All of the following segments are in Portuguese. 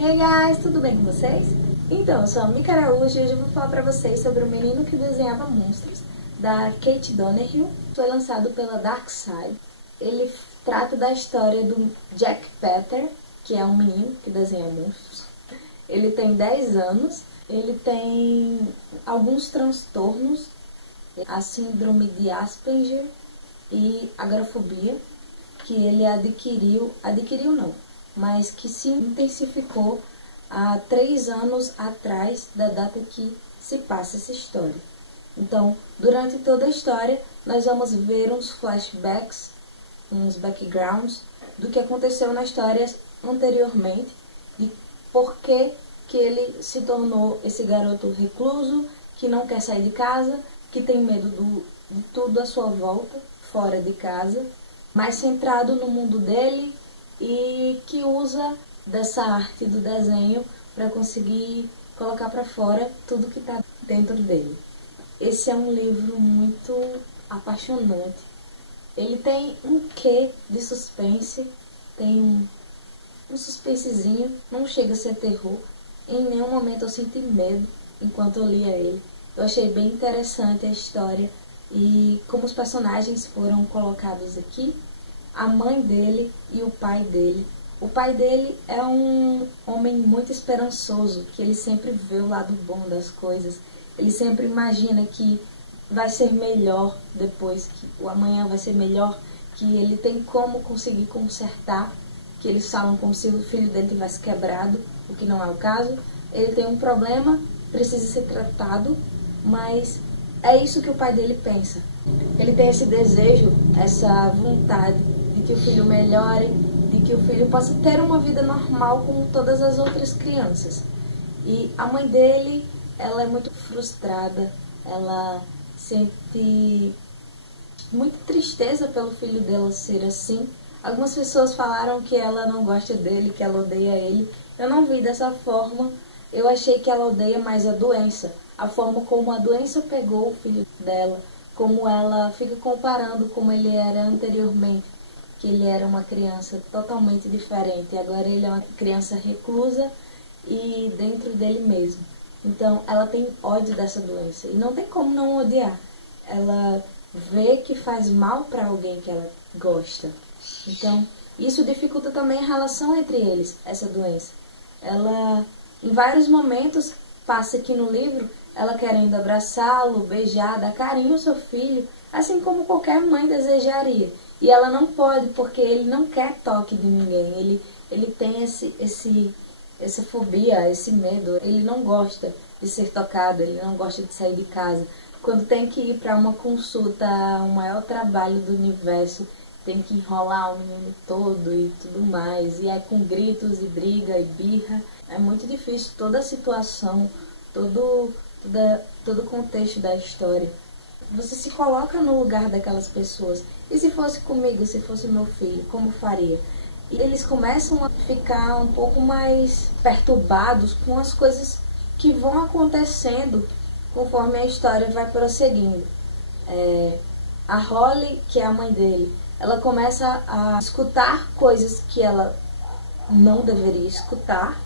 Hey guys, tudo bem com vocês? Então, eu sou a Mika Araújo e hoje eu vou falar pra vocês sobre O Menino que Desenhava Monstros, da Kate Donaghue. Foi lançado pela Dark Side. Ele trata da história do Jack Peter, que é um menino que desenha monstros. Ele tem 10 anos, ele tem alguns transtornos, a síndrome de Asperger e agrafobia, que ele adquiriu não, mas que se intensificou há 3 anos atrás da data que se passa essa história. Então, durante toda a história, nós vamos ver uns flashbacks, uns backgrounds do que aconteceu na história anteriormente, de por que ele se tornou esse garoto recluso, que não quer sair de casa, que tem medo de tudo à sua volta, fora de casa, mais centrado no mundo dele e que usa dessa arte do desenho para conseguir colocar para fora tudo que está dentro dele. Esse é um livro muito apaixonante. Ele tem um quê de suspense, tem um suspensezinho, não chega a ser terror. Em nenhum momento eu senti medo enquanto eu lia ele. Eu achei bem interessante a história e como os personagens foram colocados aqui, a mãe dele e o pai dele. O pai dele é um homem muito esperançoso, que ele sempre vê o lado bom das coisas. Ele sempre imagina que vai ser melhor depois, que o amanhã vai ser melhor, que ele tem como conseguir consertar, que eles falam como se o filho dele tivesse quebrado, o que não é o caso. Ele tem um problema, precisa ser tratado, mas é isso que o pai dele pensa. Ele tem esse desejo, essa vontade de que o filho melhore, de que o filho possa ter uma vida normal como todas as outras crianças. E a mãe dele, ela é muito frustrada, ela sente muita tristeza pelo filho dela ser assim. Algumas pessoas falaram que ela não gosta dele, que ela odeia ele. Eu não vi dessa forma, eu achei que ela odeia mais a doença. A forma como a doença pegou o filho dela, como ela fica comparando como ele era anteriormente, que ele era uma criança totalmente diferente. Agora ele é uma criança reclusa e dentro dele mesmo. Então ela tem ódio dessa doença e não tem como não odiar. Ela vê que faz mal para alguém que ela gosta. Então isso dificulta também a relação entre eles, essa doença. Ela, em vários momentos, passa aqui no livro, ela querendo abraçá-lo, beijar, dar carinho ao seu filho, assim como qualquer mãe desejaria. E ela não pode, porque ele não quer toque de ninguém. Ele tem essa fobia, esse medo. Ele não gosta de ser tocado, ele não gosta de sair de casa. Quando tem que ir para uma consulta, o maior trabalho do universo, tem que enrolar o menino todo e tudo mais. E aí com gritos e briga e birra. É muito difícil toda a situação, todo o contexto da história. Você se coloca no lugar daquelas pessoas. E se fosse comigo, se fosse meu filho, como faria? E eles começam a ficar um pouco mais perturbados com as coisas que vão acontecendo conforme a história vai prosseguindo. A Holly, que é a mãe dele, ela começa a escutar coisas que ela não deveria escutar.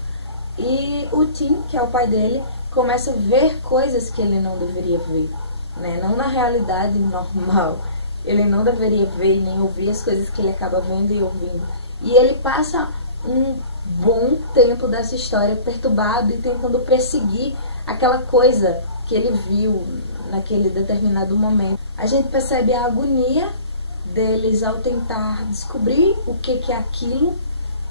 E o Tim, que é o pai dele, começa a ver coisas que ele não deveria ver, né? Não na realidade normal. Ele não deveria ver nem ouvir as coisas que ele acaba vendo e ouvindo. E ele passa um bom tempo dessa história perturbado e tentando perseguir aquela coisa que ele viu naquele determinado momento. A gente percebe a agonia deles ao tentar descobrir o que é aquilo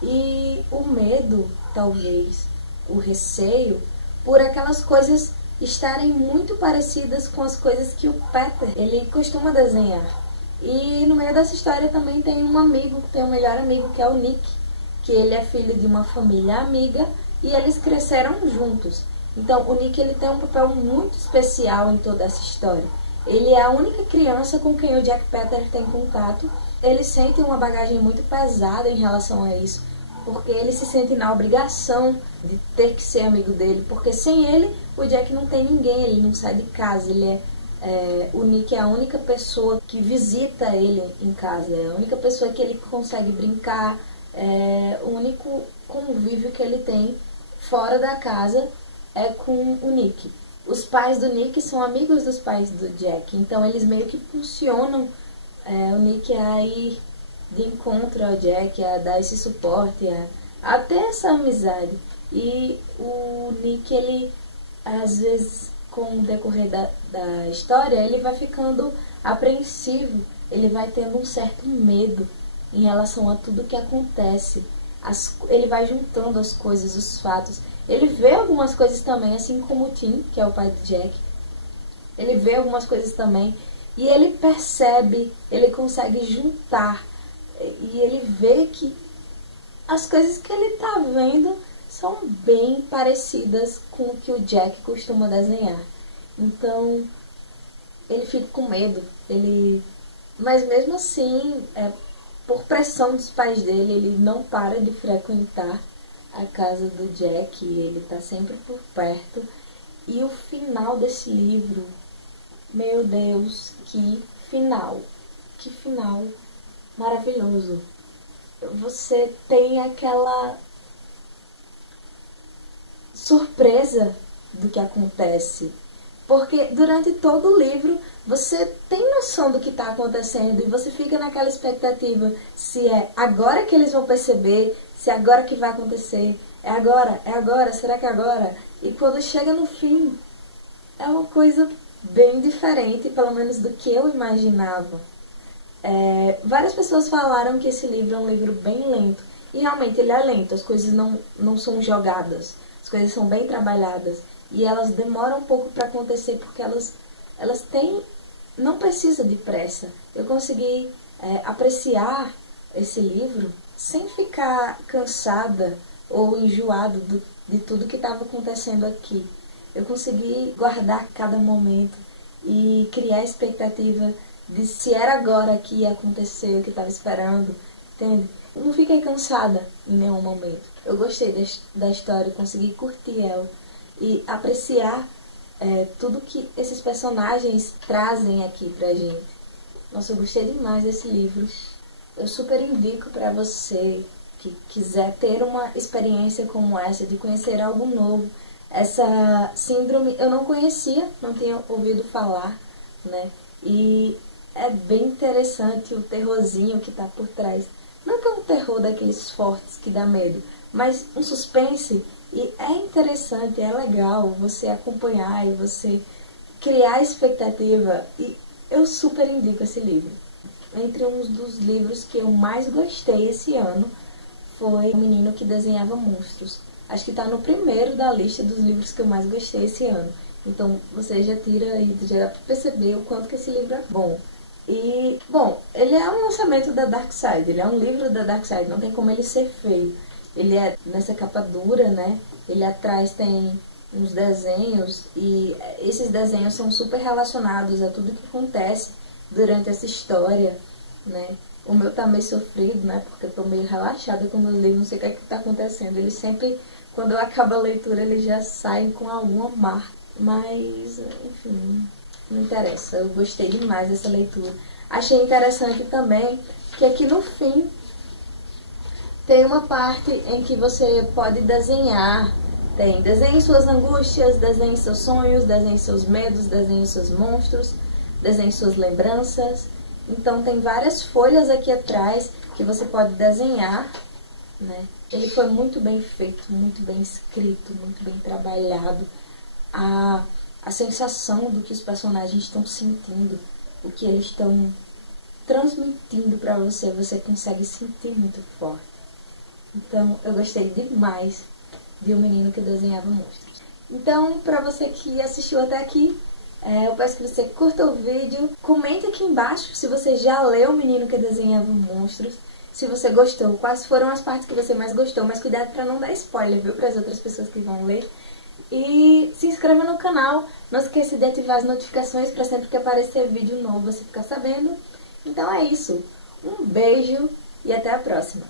e o medo, talvez, o receio por aquelas coisas estarem muito parecidas com as coisas que o Peter ele costuma desenhar. E no meio dessa história também tem um amigo, tem um melhor amigo, que é o Nick, que ele é filho de uma família amiga e eles cresceram juntos. Então o Nick ele tem um papel muito especial em toda essa história. Ele é a única criança com quem o Jack Peter tem contato. Ele sente uma bagagem muito pesada em relação a isso, porque ele se sente na obrigação de ter que ser amigo dele, porque sem ele o Jack não tem ninguém, ele não sai de casa, o Nick é a única pessoa que visita ele em casa, é a única pessoa que ele consegue brincar, é o único convívio que ele tem fora da casa é com o Nick. Os pais do Nick são amigos dos pais do Jack, então eles meio que funcionam o Nick a ir de encontro ao Jack, a dar esse suporte, a ter essa amizade. E o Nick, ele, às vezes, com o decorrer da história, ele vai ficando apreensivo, ele vai tendo um certo medo em relação a tudo que acontece. Ele vai juntando as coisas, os fatos. Ele vê algumas coisas também, assim como o Tim, que é o pai do Jack. Ele vê algumas coisas também e ele percebe, ele consegue juntar. E ele vê que as coisas que ele tá vendo são bem parecidas com o que o Jack costuma desenhar. Então, ele fica com medo. Mas mesmo assim, por pressão dos pais dele, ele não para de frequentar a casa do Jack. Ele tá sempre por perto. E o final desse livro, meu Deus, que final! Que final maravilhoso! Você tem aquela surpresa do que acontece. Porque durante todo o livro você tem noção do que está acontecendo e você fica naquela expectativa se é agora que eles vão perceber, se é agora que vai acontecer, é agora, será que é agora? E quando chega no fim, é uma coisa bem diferente, pelo menos do que eu imaginava. Várias pessoas falaram que esse livro é um livro bem lento. E realmente ele é lento, as coisas não são jogadas, as coisas são bem trabalhadas. E elas demoram um pouco para acontecer porque elas têm... Não precisa de pressa. Eu consegui apreciar esse livro sem ficar cansada ou enjoada de tudo que estava acontecendo aqui. Eu consegui guardar cada momento e criar expectativa de se era agora que ia acontecer o que eu estava esperando, entende? Eu não fiquei cansada em nenhum momento. Eu gostei da história, consegui curtir ela e apreciar tudo que esses personagens trazem aqui pra gente. Nossa, eu gostei demais desse livro. Eu super indico pra você que quiser ter uma experiência como essa, de conhecer algo novo. Essa síndrome eu não conhecia, não tinha ouvido falar, né? E é bem interessante o terrorzinho que tá por trás. Não que é um terror daqueles fortes que dá medo, mas um suspense. E é interessante, é legal você acompanhar e você criar expectativa. E eu super indico esse livro. Entre uns dos livros que eu mais gostei esse ano foi O Menino que Desenhava Monstros. Acho que está no primeiro da lista dos livros que eu mais gostei esse ano. Então você já tira aí, já dá pra perceber o quanto que esse livro é bom. E, bom, ele é um lançamento da Dark Side, ele é um livro da Dark Side, não tem como ele ser feio. Ele é nessa capa dura, né? Ele atrás tem uns desenhos e esses desenhos são super relacionados a tudo que acontece durante essa história, né? O meu tá meio sofrido, né? Porque eu tô meio relaxada com meus livros, não sei o que é que tá acontecendo. Ele sempre, quando eu acabo a leitura, ele já sai com alguma marca. Mas, enfim, não interessa. Eu gostei demais dessa leitura. Achei interessante também que aqui no fim tem uma parte em que você pode desenhar. Desenhe suas angústias, desenhe seus sonhos, desenhe seus medos, desenhe seus monstros, desenhe suas lembranças. Então tem várias folhas aqui atrás que você pode desenhar, né? Ele foi muito bem feito, muito bem escrito, muito bem trabalhado. A sensação do que os personagens estão sentindo, o que eles estão transmitindo para você, você consegue sentir muito forte. Então eu gostei demais de O Menino que Desenhava Monstros. Então, para você que assistiu até aqui, eu peço que você curta o vídeo, comente aqui embaixo se você já leu O Menino que Desenhava Monstros, se você gostou, quais foram as partes que você mais gostou, mas cuidado para não dar spoiler, viu, para as outras pessoas que vão ler. E se inscreva no canal, não esqueça de ativar as notificações para sempre que aparecer vídeo novo você ficar sabendo. Então é isso, um beijo e até a próxima!